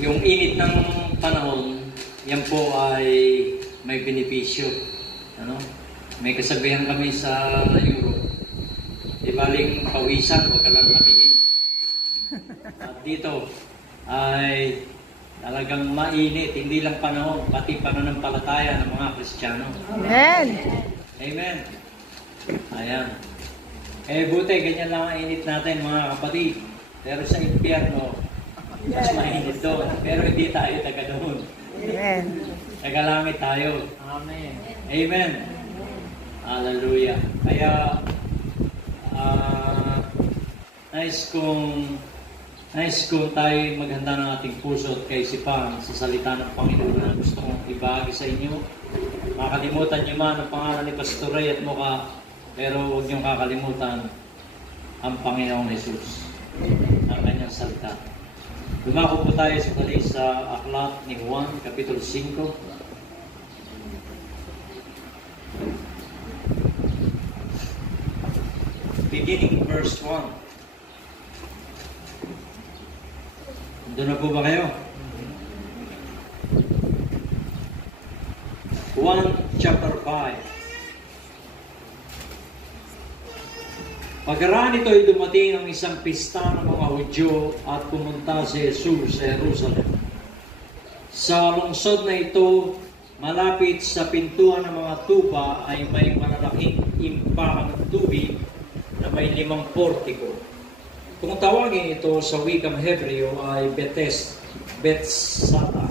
Yung init ng panahon, yan po ay may benepisyo. Ano? May kasabihan kami sa Europe, di baling pawisan, huwag ka lang lamigin. At dito ay talagang mainit, hindi lang panahon, pati pananampalataya ng mga Kristiyano. Amen. Amen. Ayan. Buti, ganyan lang ang init natin mga kapatid. Pero sa impyerno, mas mainit doon. Pero hindi tayo taga doon. Amen. Tagalangit tayo. Amen. Amen. Hallelujah. Kaya, nice kung tayo maghanda ng ating puso at kaisipan sa salita ng Panginoon na gusto kong ibahagi sa inyo. Makalimutan niyo man ang pangalan ni Pastor Ray at mukha, pero huwag niyong kakalimutan ang Panginoong Jesus, ang kanyang salita. Lumako po tayo sa aklat ni Juan, Kapitulo 5. Beginning verse 1. Doon na po ba kayo? 1 chapter 5. Pagkaraan ito ay dumating ang isang pista ng mga Hudyo at pumunta si Jesus sa Jerusalem. Sa lungsod na ito, malapit sa pintuan ng mga tupa ay may malalaking impakan ng tubig na may 5 portiko. Kung tawagin ito sa wikang Hebreo ay Bethsada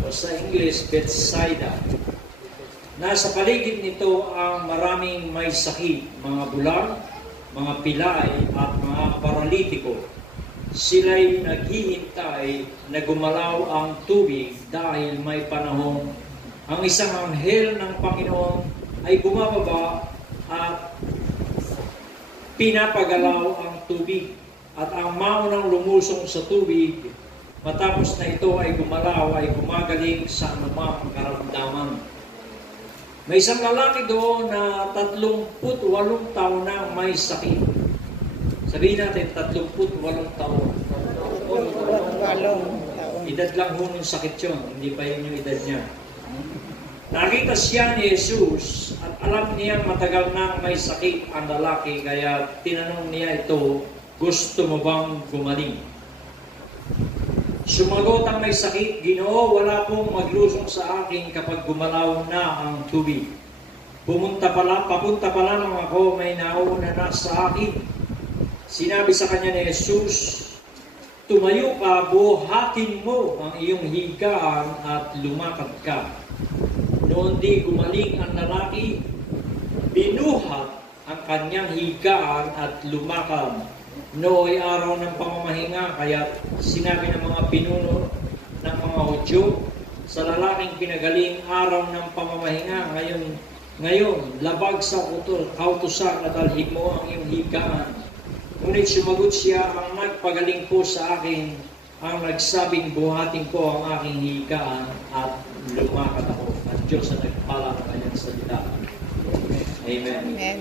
o sa English Bethsaida. Nasa paligid nito ang maraming may sakit, mga bulag, mga pilay at mga paralitiko. Sila'y naghihintay na gumalaw ang tubig dahil may panahon ang isang anghel ng Panginoon ay bumababa at pinapagalaw ang tubig at ang maunang lumusong sa tubig matapos na ito ay gumalaw ay gumagaling sa anumang karamdaman. May isang lalaki doon na 38 taon na may sakit. Sabihin natin 38 taon. 8 taon. Edad lang ho ng sakit yun, hindi pa yun yung edad niya. Nakita siya ni Jesus at alam niya matagal nang may sakit ang lalaki kaya tinanong niya ito, gusto mo bang gumaling? Sumagot ang may sakit, Ginoo, wala pong maglusong sa akin kapag gumalaw na ang tubig. Papunta pa lang ako, may nauna na sa akin. Sinabi sa kanya ni Jesus, tumayo ka, buhatin mo ang iyong higaan at lumakad ka. Noon di gumaling ang lalaki, binuhat ang kanyang higaan at lumakad. Nooy araw ng pamamahinga, kaya sinabi ng mga pinuno ng mga Hudyo, sa lalaking pinagaling araw ng pamamahinga, ngayon labag sa kautusan na dalhin mo ang iyong higaan. Ngunit sumagot siya, ang nagpagaling po sa akin, ang nagsabing buhatin ko ang aking higaan at lumakad ako. At Diyos ang nagpala ng kanyang salita. Amen. Amen.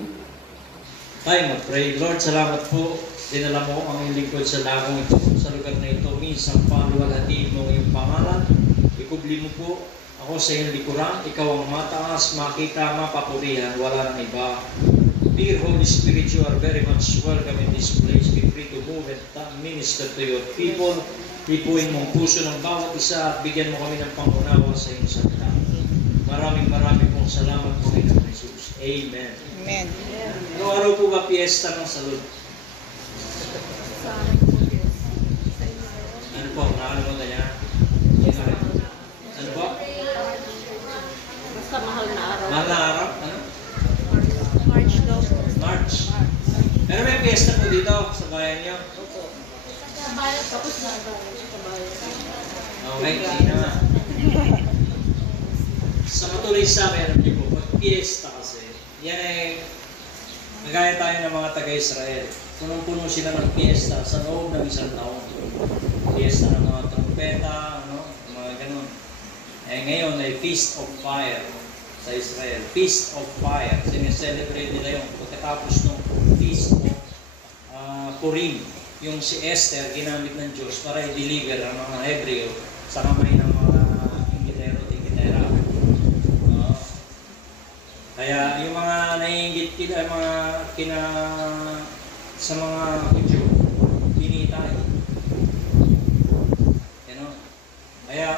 Tayo mag-pray. Lord, salamat po. Dinala mo ang iyong lingkod sa lakong ito, sa lugar na ito. Minsan paluwalhatiin mo ang iyong pangalan. Ikubli mo po ako sa iyong likuran. Ikaw ang mataas, makita, mapapurihan. Wala nang iba. Dear Holy Spirit, you are very much welcome in this place. Be free to move and minister to your people. Hipuin mong puso ng bawat isa at bigyan mo kami ng pangunawa sa iyong salita. Maraming pong salamat po rin ng Jesus. Amen. Amen. Ano araw po ba piyesta ng salud? Ano po? Nakalimutan niya? Ano po? Basta mahal na araw. Mahal na araw? Ano? March daw. March. Pero may piyesta po dito sa bayan niyo? Sa bayan, tapos na sa bayan. Okay, hindi na. Sa Matuloy-sa, meron niyo po, pag-piyesta kasi, yan ay, nagaya tayo ng mga taga-Israel. Punong-puno sila ng piyesta sa loob ng isang taon. Piyesta ng mga trompeta, mga ganun. Ngayon ay Feast of Fire sa Israel. Feast of Fire. Sineselebrate nila yung pagkatapos ng Feast of Purim. yung si Esther, ginamit ng Diyos para i-deliver ang mga Hebreo sa kamay ng mga Ingitero at Ingitera. Kaya yung mga naiingit sa mga Hudyo, pinitay. Kaya,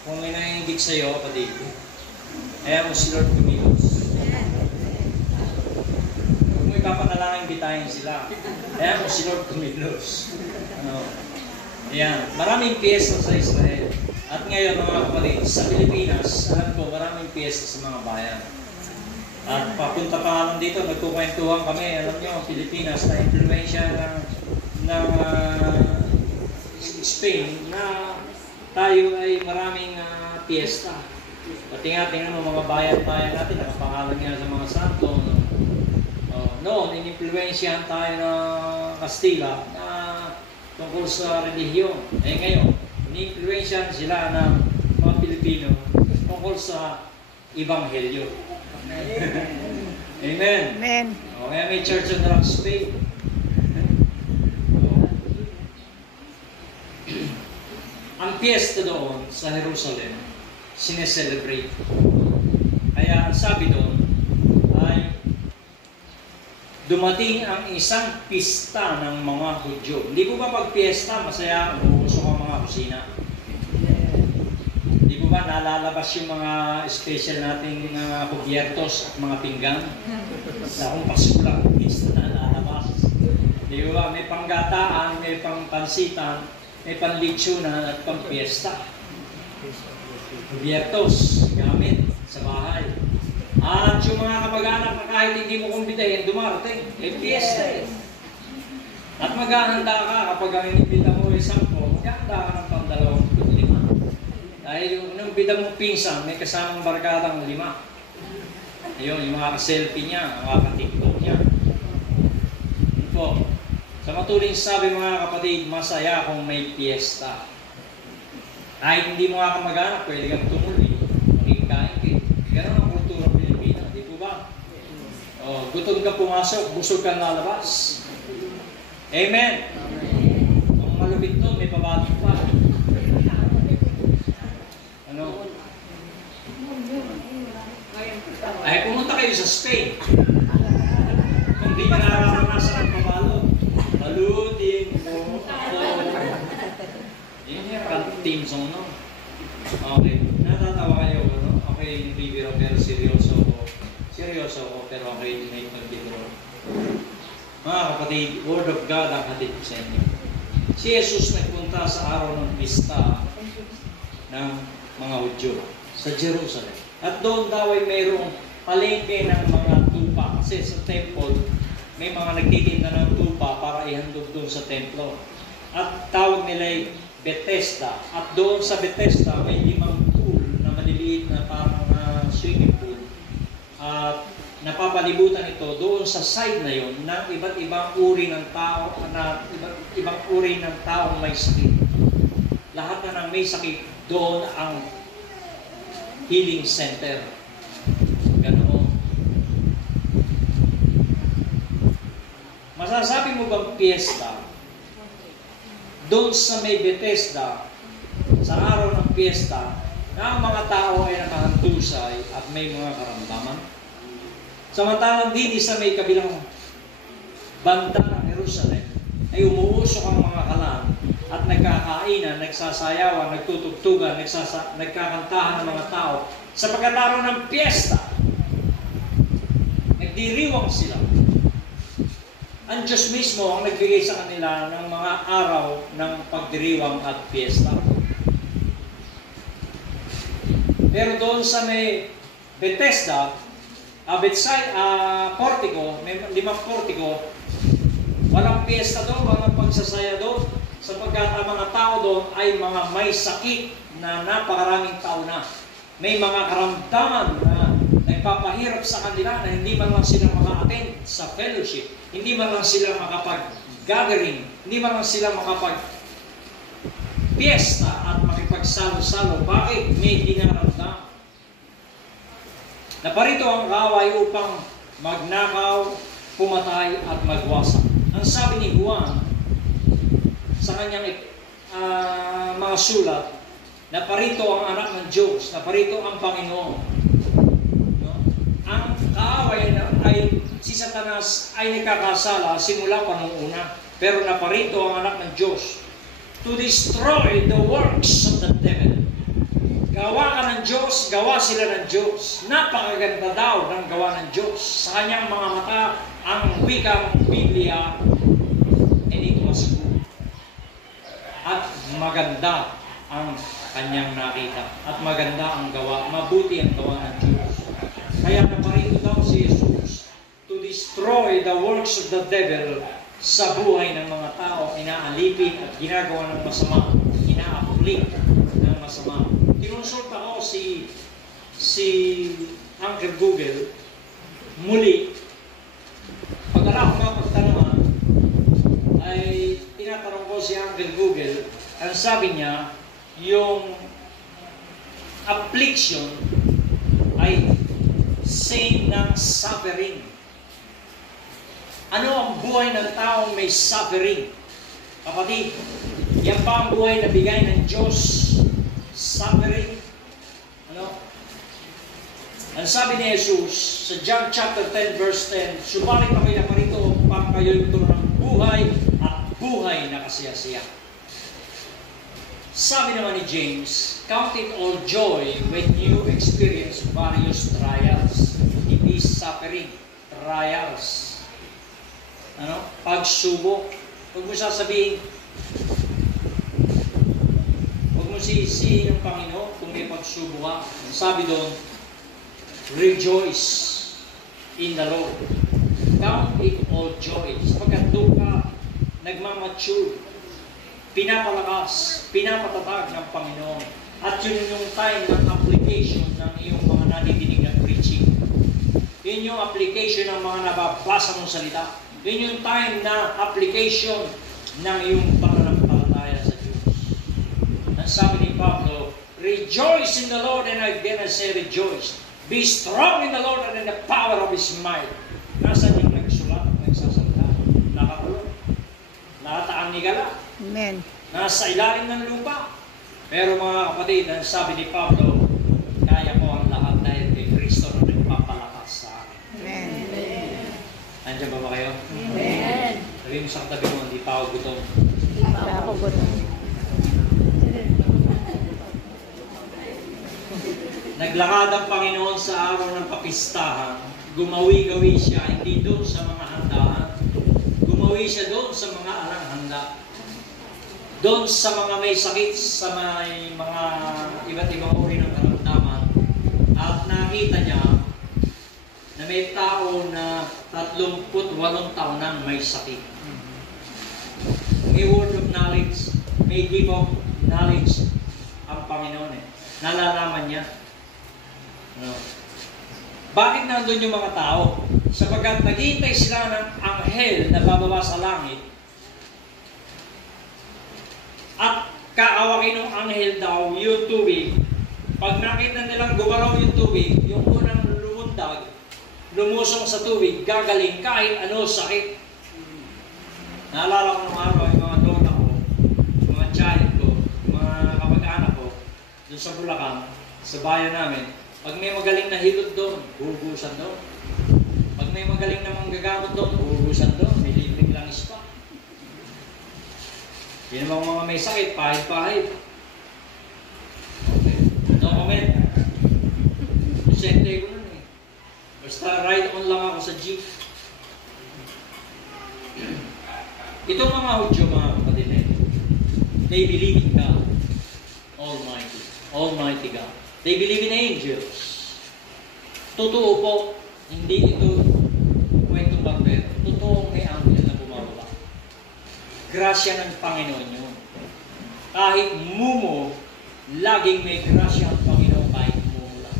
kung may naiingit sa iyo, kapatid, kaya mo si Lord kumilos. Huwag mo ipapanalangin bitayin sila. Kaya mo si Lord kumilos. Ayan, maraming piyesta sa Israel. At ngayon, mga kapatid, sa Pilipinas, alam ko, maraming piyesta sa mga bayan. At papunta pa lang dito, nagkukwentuhan kami, alam nyo, Pilipinas, na impluensya ng Spain, na tayo ay maraming piyesta. Pati nga, tingnan mo mga bayan-bayan natin, nakapangalan nga sa mga santo. Noon, in-influensyahan tayo ng Kastila na tungkol sa relihiyon. Ngayon, in-influensyahan sila ng mga Pilipino tungkol sa Ebanghelyo. Amen. Amen. Kaya may Church on the Rock Spain. Ang piyesta doon sa Jerusalem, sineselebrate. Kaya sabi doon ay dumating ang isang pista ng mga Hudyo. Hindi po ba pag piyesta, masaya, umuusok ang mga kusina? Hindi po ba nalalabas yung mga special nating kubyertos at mga pinggan? Na kung Pasko lang, pista na nalalabas. Di ba? May panggataan, may pangpansitan, may panlitsunan at pangpiesta. Kubyertos, gamit sa bahay. At yung mga kamag-anak na kahit hindi mo kumbitahin, dumarating. Piesta eh. At maghahanda ka kapag ang inibita mo ay 10, maghahanda ka ng pang-25. Dahil yung inibita mo pinsan, may kasamang barkadang 5. Ayun, yung mga ka-selfie niya, mga ka-tiktok niya. Yun po. Sa matuling sabi mga kapatid, masaya kung may piyesta. Kahit hindi mo nga kamag-anak, pwede kang tumuli. Magkikain kayo. Ganun ang kultura Pilipina, di po ba? Gutom ka pumasok, busog ka lalabas. Amen. Kung malupit to, may pabatik pa. Ano? Ay, pumunta kayo sa Spain. Kung di ka nararanasan ang pabalo, balutin mo ako. Yun yung team song, no? Okay. Natatawa kayo, no? Okay, yung bibiro, pero seryoso ko. Seryoso ko, pero okay, may pag-bibiro. Mga kapatid, Word of God ang hatid ko sa inyo. Si Jesus nagpunta sa araw ng pista ng mga Hudyo sa Jerusalem. At doon daw ay mayroong palengke ng mga tupa. Kasi sa temple, may mga nagtitinda ng tupa para ihandog doon sa templo. At tawag nila ay Bethesda. At doon sa Bethesda, may 5 pool na maliliit na parang swimming pool. At napapalibutan ito doon sa side na yon ng iba't ibang uri ng tao, ibang uri ng taong may sakit. Lahat na ng may sakit, doon ang healing center. Ganoon. Masasabi mo bang piyesta? Doon sa may Bethesda, sa araw ng piyesta, na ang mga tao ay nakahantusay at may mga karamdaman. Samantalang din sa may kabilang banda ng Jerusalem, ay umuusok ang mga kalan at nagkakainan, nagsasayawan, nagtutugtugan, nagkakantahan ng mga tao sa pagkatapos ng piyesta. Nagdiriwang sila. Ang Diyos mismo ang nagbigay sa kanila ng mga araw ng pagdiriwang at piyesta. Pero doon sa may Bethesda, portico, may 5 portico, walang piyesta doon, walang pagsasaya doon, sapagkat ang mga tao doon ay mga may sakit na napakaraming tao na. May mga karamdaman na nagpapahirap sa kanila na hindi man lang sila maka-attend sa fellowship, hindi man lang sila makapag-gathering, hindi man lang sila makapag-piesta at makipagsalo-salo. Bakit? May dinaramdam. Naparito ang kaway upang magnakaw, pumatay at magwasak. Ang sabi ni Juan, sa kanyang mga sulat, na parito ang anak ng Diyos, na parito ang Panginoon. No? Ang kaaway ay si Satanas ay nagkakasala simula pa nung una, pero naparito ang anak ng Diyos to destroy the works of the devil. Gawa ka ng Diyos, gawa sila ng Diyos. Napakaganda daw ng gawa ng Diyos. Sa kanyang mga mata, ang wikang Biblia, and it was good. At maganda ang kanyang nakita. At maganda ang gawa. Mabuti ang gawa ng Diyos. Kaya naparito daw si Jesus to destroy the works of the devil sa buhay ng mga tao, inaalipin at ginagawa ng masama, inaaplik ng masama. Kinonsulta ko si Uncle Google muli. Pag ala akong mapagtanungan, ay tinatanong ko si Uncle Google, ang sabi niya, yung affliction ay same ng suffering. Ano ang buhay ng taong may suffering? Kapatid, yan ba ang buhay na bigay ng Diyos? Suffering? Ano? Ang sabi ni Jesus sa John chapter 10 verse 10, subalit ako'y naparito upang kayo'y magkaroon ng buhay at buhay na kasiyasiya. Sabi naman ni James, count it all joy when you experience various trials. Hindi suffering, trials. Ano? Pagsubok. Huwag mo sasabihin, huwag mo sisihin ng Panginoon kung may pagsubok ka. Sabi doon, rejoice in the Lord. Count it all joy. Sapagkat doon ka nagmamature, pinapalakas, pinapatatag ng Panginoon. At yun yung time ng application ng iyong mga nadidinig na preaching. Yun yung application ng mga nababasa mong salita. Yun yung time na application ng iyong pananampalataya sa Diyos. Ang sabi ni Pablo, rejoice in the Lord, and again I say rejoice. Be strong in the Lord and in the power of His might. Nasaan yung nagsulat, nagsasalita? Nakakulong. Nakataan ni Gala. Amen. Nasa ilalim ng lupa. Pero mga kapatid, ang sabi ni Pablo, kaya ko ang lahat dahil kay Kristo na nagpapalakas sa akin. Amen. Nandiyan ba kayo? Amen. Sabi mo sa katabi mo, hindi pa ako gutom. Wala ako gutom. Naglakad ang Panginoon sa araw ng kapistahan. Gumawi-gawi siya, hindi doon sa mga handaan. Gumawi siya doon sa mga alang handa. Doon sa mga may sakit, sa may mga iba't ibang uri ng karamdaman. At nakita niya na may tao na 38 taon nang may sakit. May word of knowledge, may gift of knowledge ang Panginoon eh. Nalalaman niya. No. Bakit nandun yung mga tao? Sapagkat naghihintay sila ng anghel na bababa sa langit at kaawakin ng anghel daw yung tubig. Pag nakita nilang gumalaw yung tubig, yung unang lumundag, lumusong sa tubig, gagaling kahit ano sakit. Naalala ko nung araw, yung mga lola ko, mga child ko, mga kapag-anak ko, doon sa Bulacan, sa bayan namin, pag may magaling na hilot doon, huhugusan doon. Pag may magaling na manggagamot doon, huhugusan doon. May libreng langis pa. Yun ang mga may sakit, pahid-pahid. Okay. No comment. Sente ko nun eh. Basta ride on lang ako sa jeep. Itong mga Hudyo, mga kapatid, they believe in God Almighty. Almighty God. They believe in angels. Totoo po, hindi ito kwentong barbero. Totoo may angel na bumababa. Grasya ng Panginoon yun. Kahit mumo, laging may grasya ang Panginoon kahit mumo lang.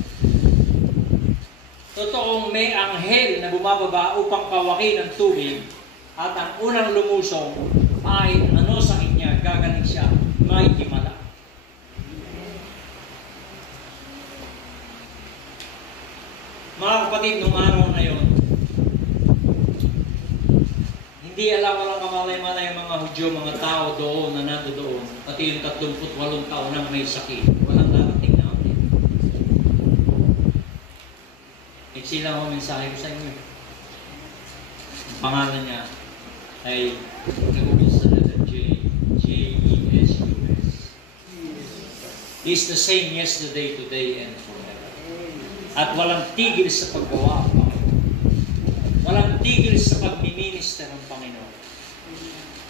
Totoong may anghel na bumababa upang kawakin ang tubig at ang unang lumusong ay ano sa kanya, gagaling siya, may himala. Mga kapatid, nung araw na yon, hindi alam walang kamalay nga na yung mga Hudyo, mga tao doon na nandoon, pati yung 38 taon na may sakit, walang darating na ulit. Iksi lang ang mensahe ko sa inyo. Ang pangalan niya ay nag-umpisa sa letter J, J-E-S-U-S. He's the same yesterday, today, and forever. At walang tigil sa paggawa. Walang tigil sa pagmiminister ng Panginoon.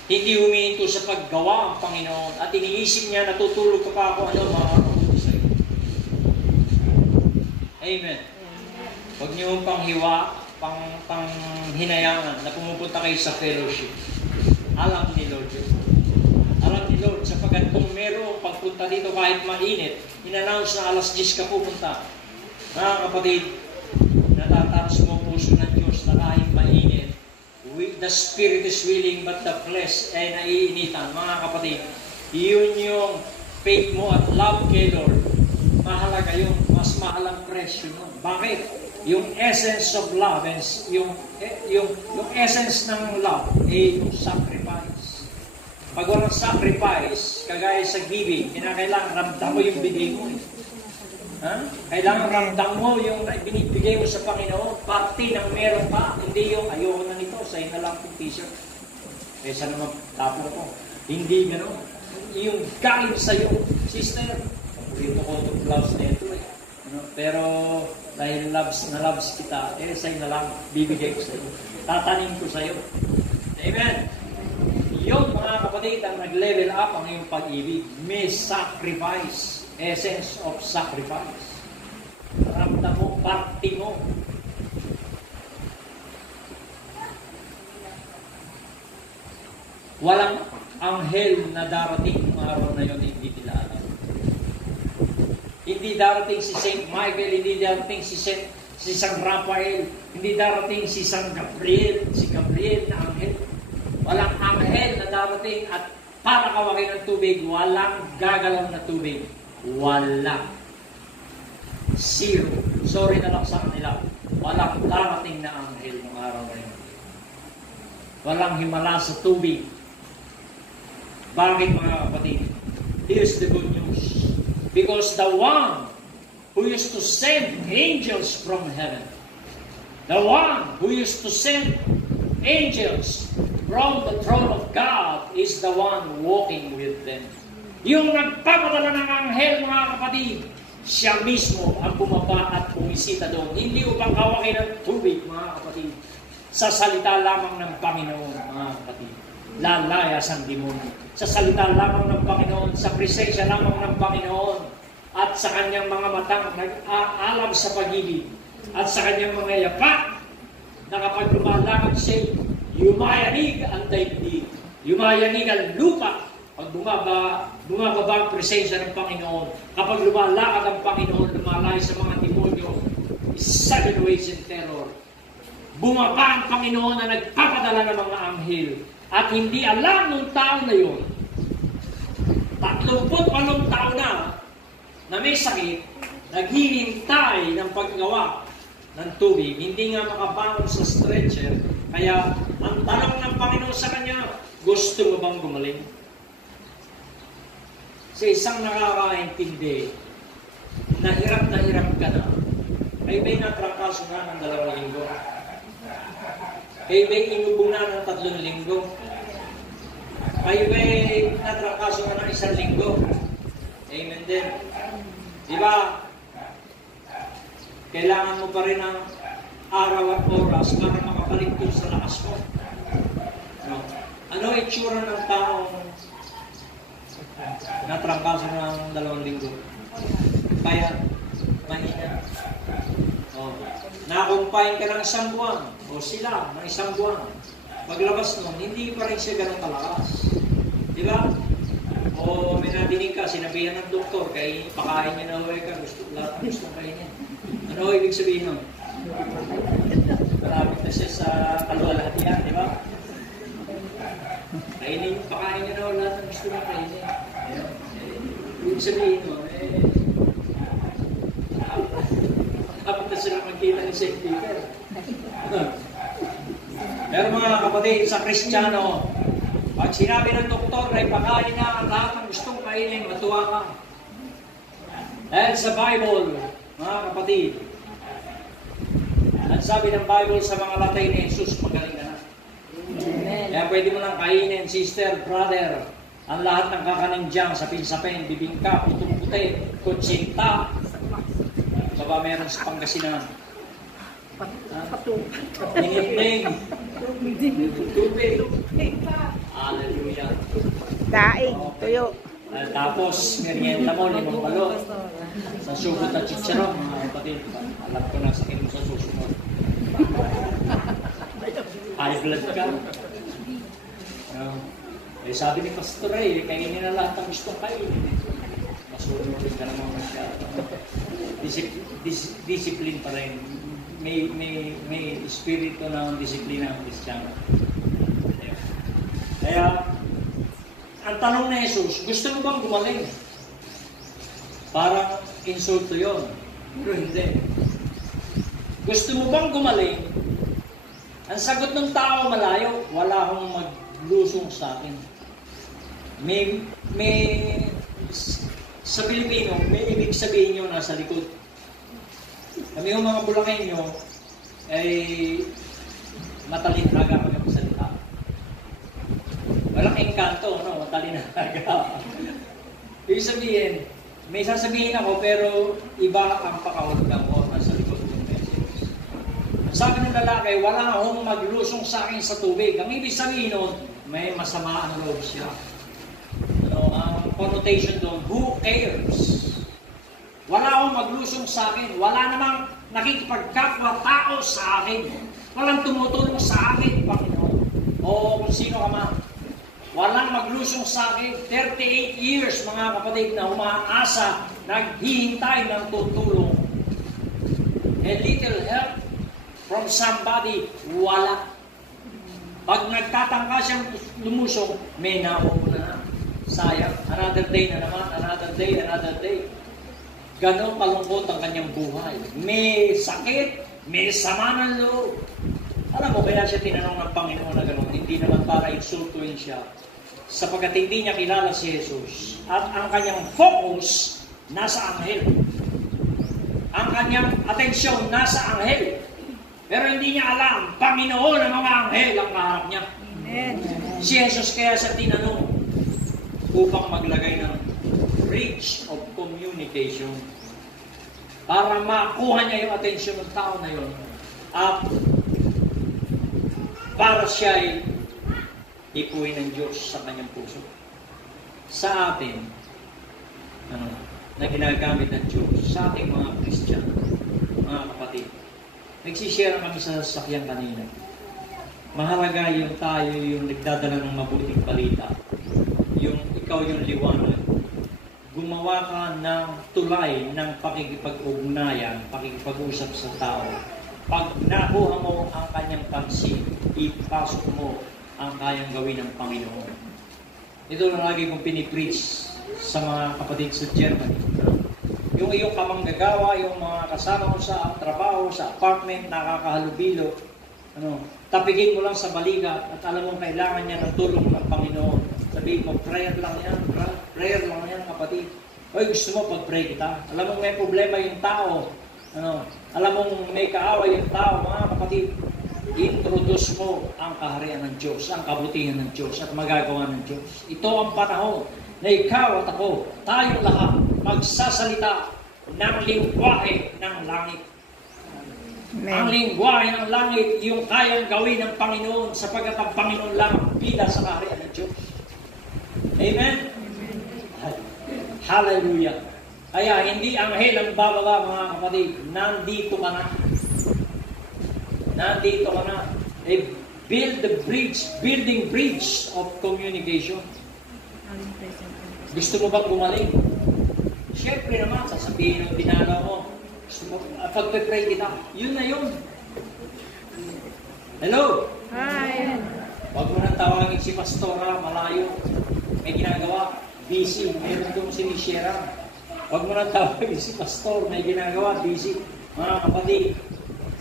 Hindi humihinto sa paggawa ang Panginoon at iniisip niya, natutulog ka pa ako, ano, makakabuti sa'yo. Amen. Huwag niyo panghiwa, panghinayangan na pumupunta kayo sa fellowship. Alam ni Lord yun. Alam ni Lord, sapagkat kung merong pagpunta dito kahit mainit, in-announce na alas 10 ka pupunta. Mga kapatid, natataas mo puso ng Diyos na kahit mainit. The spirit is willing but the flesh ay naiinitan. Mga kapatid, yun yung faith mo at love kay Lord. Mahalaga yun. Mas mahal ang presyo mo. Bakit? Yung essence of love, yung essence ng love ay yung sacrifice. Pag walang sacrifice, kagaya sa giving, kinakailangan ramdam mo yung bigay mo. Kailangan ramdam mo yung binibigay mo sa Panginoon, pati ng meron pa, hindi yung ayoko na nito, sa'yo na lang yung t-shirt. Kesa naman tapo ko. Hindi gano'n. Yung galing sa'yo, sister, dito ko itong gloves na ito eh. Pero dahil loves kita, sa'yo na lang, bibigay ko sa'yo. Tatanim ko sa'yo. Amen. Yung mga kapatid ang nag-level up ang iyong pag-ibig. May sacrifice. Essence of sacrifice. Ramdam mo, party mo. Walang anghel na darating ng araw na yun, hindi nila alam. Hindi darating si Saint Michael, hindi darating si San Rafael, hindi darating si San Gabriel, na anghel. Walang anghel na darating at para kawagin ng tubig, walang gagalaw na tubig. Wala. Zero. Sorry na lang sa kanila. Walang darating na anghel ng araw na yun. Walang himala sa tubig. Bakit mga kapatid? Here's the good news. Because the one who used to send angels from heaven, the one who used to send angels from the throne of God is the one walking with them. Yung nagpapadala ng anghel, mga kapatid, siya mismo ang bumaba at bumisita doon. Hindi upang kawakin ng tubig, mga kapatid. Sa salita lamang ng Panginoon, mga kapatid. Lalayas ang demonyo. Sa salita lamang ng Panginoon, sa presensya lamang ng Panginoon, at sa kanyang mga matang nag-aalam sa pag-ibig, at sa kanyang mga yapak, na kapag lumalakad siya, yumayanig ang daigdig. Yumayanig ang lupa. Pag bumababa ang presensya ng Panginoon, kapag lumalakad ang Panginoon, lumalay sa mga demonyo, 7 ways in terror. Bumaba ang Panginoon na nagpapadala ng mga anghel. At hindi alam ng tao na yun, 38 taon na may sakit, naghihintay ng paggawa ng tubig, hindi nga makabangon sa stretcher, kaya ang tanong ng Panginoon sa kanya, gusto mo bang gumaling? Sa isang nakakaintindi, na hirap ka na, ay may natrangkaso na ng 2 linggo. Kayo ba'y inubong na ng 3 linggo? Kayo ba'y natrangkaso na ng 1 linggo? Amen din. Di ba? Kailangan mo pa rin ng araw at oras para makabalik dun sa lakas mo. No? Ano itsura ng taong natrangkaso ng 2 linggo? Kaya, mahina. Nakumpain ka ng 1 buwan, o sila ng 1 buwan. Paglabas nun, hindi pa rin siya ganun kalakas. Di ba? O may nadinig ka, sinabihan ng doktor, kaya pakain niya na huwag ka, lahat ang gusto kainin. Ano ibig sabihin nun? Marapit na siya sa kalwalhatian, di ba? Pakain niya na lahat ang gusto na kainin. Ibig sabihin nun, dapat na sila magkita ni St. Peter. Pero mga kapatid, sa Kristiyano, Pag sinabi ng doktor na ipakain na ang lahat ng gustong kainin, matuwa ka. Dahil sa Bible, mga kapatid, ang sabi ng Bible sa mga latay ni Jesus, magaling ka na. Amen. Kaya pwede mo lang kainin, sister, brother, ang lahat ng kakanin dyan, sapin-sapin, bibingka, putong-puti, kutsinta. Baba meron sa Pangasinan. Ningning. Tubig. Hallelujah. Daing, tuyo. Tapos, merienda mo, limang balot. Sa sugot at chicharon, mga kapatid. Alam ko na sakit mo sa susunod. High blood ka. Sabi ni Pastor kainin na lahat ng gustong kainin. Masunod ka naman masyado. Discipline pa rin. May espiritu ng disiplina ng Kristiyano. Kaya, ang tanong ni Jesus, gusto mo bang gumaling? Parang insulto yun. Pero hindi. Gusto mo bang gumaling? Ang sagot ng tao malayo, wala akong maglusong sa akin. Sa Pilipino, may ibig sabihin nyo nasa likod. Kami yung mga Bulakenyo ay matalinaga kami magsalita. Walang engkanto, no? Matalinaga. Ibig sabihin, may sasabihin ako pero iba ang pakahulugan ko nasa likod ng message. Sabi ng lalaki, wala akong maglusong sa akin sa tubig. Ang ibig sabihin nun, may masama ang loob siya. Ang connotation doon, who cares? Wala akong maglusong sa akin. Wala namang nakikipagkapwa-tao sa akin. Walang tumutulong sa akin, Panginoon. O kung sino ka man. Walang maglusong sa akin. 38 years, mga kapatid, na umaasa, naghihintay ng tutulong. A little help from somebody, wala. Pag nagtatangka siyang lumusong, may nauna na. Sayang. Another day na naman. Another day, another day. Ganon kalungkot ang kanyang buhay. May sakit, may sama ng loob. Alam mo, kaya siya tinanong ng Panginoon na ganon. Hindi naman para insultuin siya. Sapagkat hindi niya kilala si Jesus. At ang kanyang focus, nasa anghel. Ang kanyang atensyon, nasa anghel. Pero hindi niya alam, Panginoon ang mga anghel ang kaharap niya. Amen. Si Jesus kaya sa tinanong upang maglagay ng bridge of communication para makuha niya yung atensyon ng tao na yun at para siya ay ipuin ng Diyos sa kanyang puso. Sa atin, na ginagamit ng Diyos, sa ating mga Christian, mga kapatid, nagsishare kami sa sasakyan kanina. Mahalaga yung tayo yung nagdadala ng mabuting balita. Yung ikaw yung liwanag. Gumawa ka ng tulay ng pakikipag-ugnayan, pakikipag-usap sa tao. Pag nakuha mo ang kanyang pansin, ipasok mo ang kayang gawin ng Panginoon. Ito na lagi kong pinipreach sa mga kapatid sa Germany. Yung iyong kamanggagawa, yung mga kasama mo sa trabaho, sa apartment, nakakahalubilo, tapigin mo lang sa balikat at alam mo kailangan niya ng tulong ng Panginoon. Sabihin mo, prayer lang yan, kapatid. Oy, gusto mo pag-pray kita? Alam mo may problema yung tao. Alam mo may kaaway yung tao, mga kapatid. Introduce mo ang kaharian ng Diyos, ang kabutihan ng Diyos at magagawa ng Diyos. Ito ang panahon na ikaw at ako, tayong lahat, magsasalita ng lingwahe ng langit. Amen. Ang lingwahe ng langit, yung kayang gawin ng Panginoon sapagkat ang Panginoon lang pila sa kaharian ng Diyos. Amen? Hallelujah. Kaya hindi anghel ang bababa, mga kapatid. Nandito ka na. Nandito ka na. Building bridge of communication. Gusto mo bang gumaling? Siyempre naman, sasabihin ng dinalaw mo, gusto mo, pagpe-pray kita, yun na yun. Hello? Hi. Huwag mo nang tawagin si Pastora, malayo. May ginagawa, busy. Mayroon doon si Michera. Huwag mo nang tawagin si Pastor, may ginagawa, busy. Mga kapatid,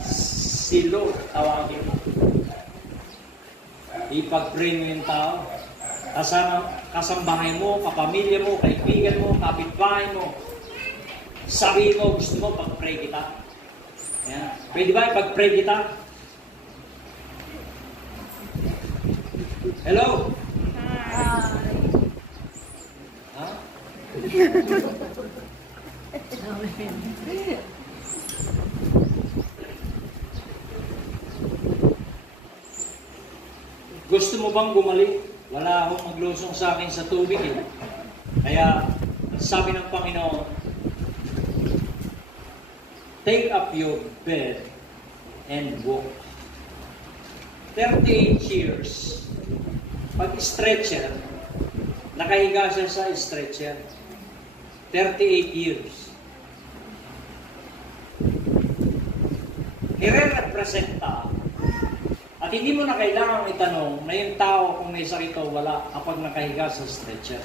si Lord, tawagin mo. Ipag-pray mo yung tao. kasambahay mo, kapamilya mo, kaibigan mo, kapitbahay mo. Sabihin mo, gusto mo, pag-pray kita. Ayan. Pwede ba ipag-pray kita? Hello? Ha? Gusto mo bang gumaling? Wala akong maglusong sa akin sa tubig eh. Kaya, sabi ng Panginoon, take up your bed and walk. 38 years. Pag stretcher, nakahiga siya sa stretcher. 38 years. Nire-representa. At hindi mo na kailangang itanong na yung tao kung may sakit o wala kapag nakahiga sa stretcher.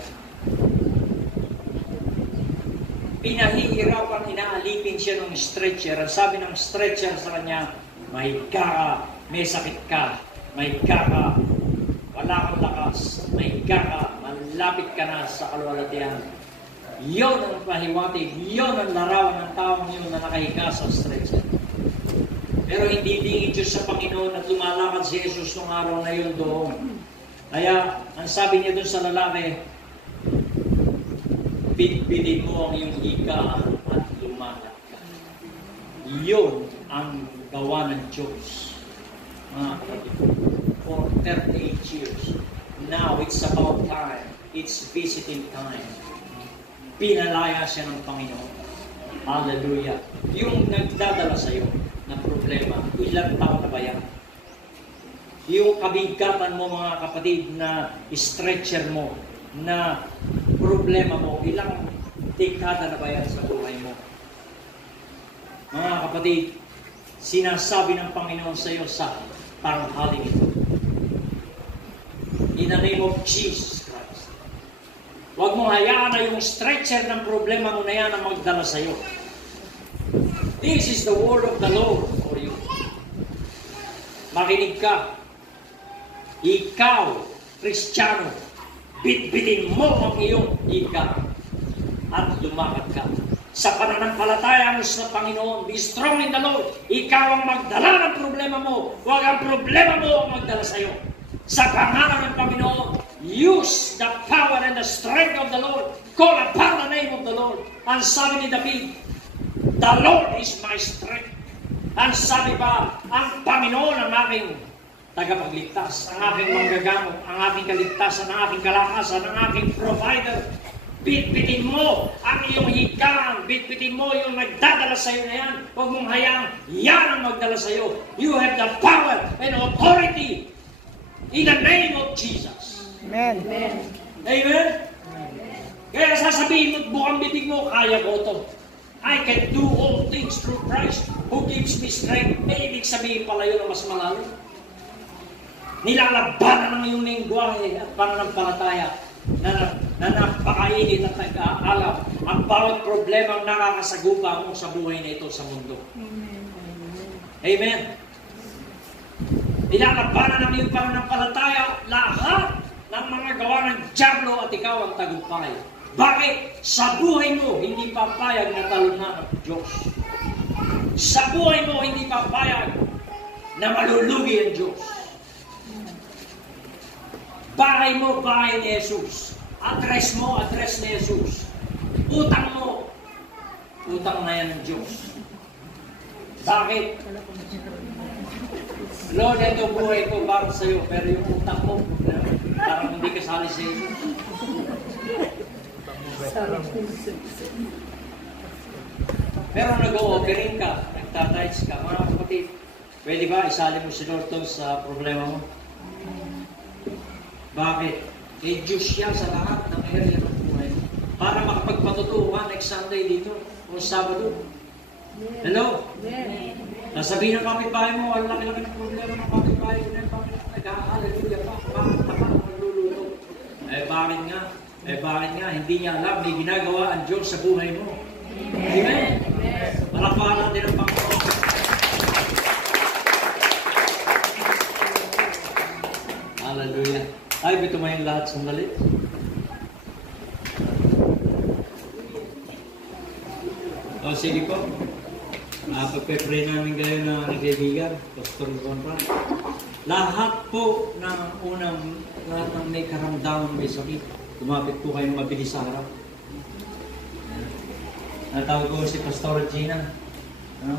Pinahihirapan, inaalipin siya ng stretcher. Ang sabi ng stretcher sa kanya, mahiga ka, may sakit ka, mahiga ka, wala kang lakas, mahiga ka, malapit ka na sa kalwalatian. Iyon ang pahiwatig, iyon ang larawan ng taong yun na nakahiga sa stretcher. Pero hindi dingin Diyos sa Panginoon at lumalakad si Jesus nung araw na yun doon. Kaya, ang sabi niya doon sa lalaki, bitbitin mo ang iyong hika at lumakad ka. Iyon ang gawa ng Diyos. For 38 years. Now, it's about time. It's visiting time. Pinalaya siya ng Panginoon. Hallelujah. Yung nagdadala sa iyo na problema, ilang taon na ba yan? Yung kabigatan mo mga kapatid na stretcher mo, na problema mo, ilang dekada na ba yan sa buhay mo? Mga kapatid, sinasabi ng Panginoon sa iyo sa tanghaling ito. In the name of Jesus Christ. Huwag mong hayaan na yung stretcher ng problema mo na yan ang magdala sa iyo. This is the word of the Lord for you. Makinig ka. Ikaw, Kristiyano, bitbitin mo ang iyong ika at lumakad ka. Sa pananampalataya mo sa Panginoon, be strong in the Lord. Ikaw ang magdala ng problema mo. Huwag ang problema mo ang magdala sa iyo. Sa pangalan ng Panginoon, use the power and the strength of the Lord. Call upon the name of the Lord. Ang sabi ni David, the Lord is my strength. Ang sabi pa, ang Panginoon ang aking tagapagligtas, ang aking manggagamot, ang aking kaligtasan, ang aking kalakasan, ang aking provider. Bitbitin mo ang iyong higaan, bitbitin mo yung nagdadala sa iyo na yan. Huwag mong hayaan, yan ang magdala sa iyo. You have the power and authority in the name of Jesus. Amen. Amen? Kaya sasabihin mo, bukang bibig mo, kaya ko ito. I can do all things through Christ who gives me strength. May ibig sabihin pala yun na mas malalim. Nilalabanan ng iyong lingwahe at pananampalataya na napakainit at nag-aalam ang bawat problema ang nakakasagupa mo sa buhay na ito sa mundo. Amen. Nilalabanan ng iyong pananampalataya lahat ng mga gawa ng dyablo at ikaw ang tagumpay. Bakit? Sa buhay mo, hindi papayag na talunan ng Diyos. Sa buhay mo, hindi papayag na malulugi ang Diyos. Bahay mo, bahay ni Jesus. Address mo, address ni Jesus. Utang mo, utang na yan ng Diyos. Bakit? Lord, ito buhay ko para sa iyo, pero yung utang mo, parang hindi kasali sa Jesus. Pero nag-o-offering ka, nagtatides ka, mga kapatid, pwede ba isali mo si Lord sa problema mo? Bakit? Eh, Diyos siya sa lahat ng area ng buhay mo. Para makapagpatutuo ka next Sunday dito, o Sabado. Hello? Nasabihin ng kapitbahay mo, ang laki-laki ng problema ng kapitbahay mo, nag-hallelujah pa, magluluto. Bakit nga? Bakit nga? Hindi niya alam, may ginagawa ang Diyos sa buhay mo. Amen? Malakpakan natin ang Panginoon. Hallelujah. Ay, gusto mo yung lahat sandali? O, sige po. Pagpe-pray namin kayo na nagkaibigan, Pastor Conrad. Lahat po ng lahat ng may karamdaman, may sakit, lumapit po kayong mabilis sa harap. Natawag ko si Pastor Gina. Ano?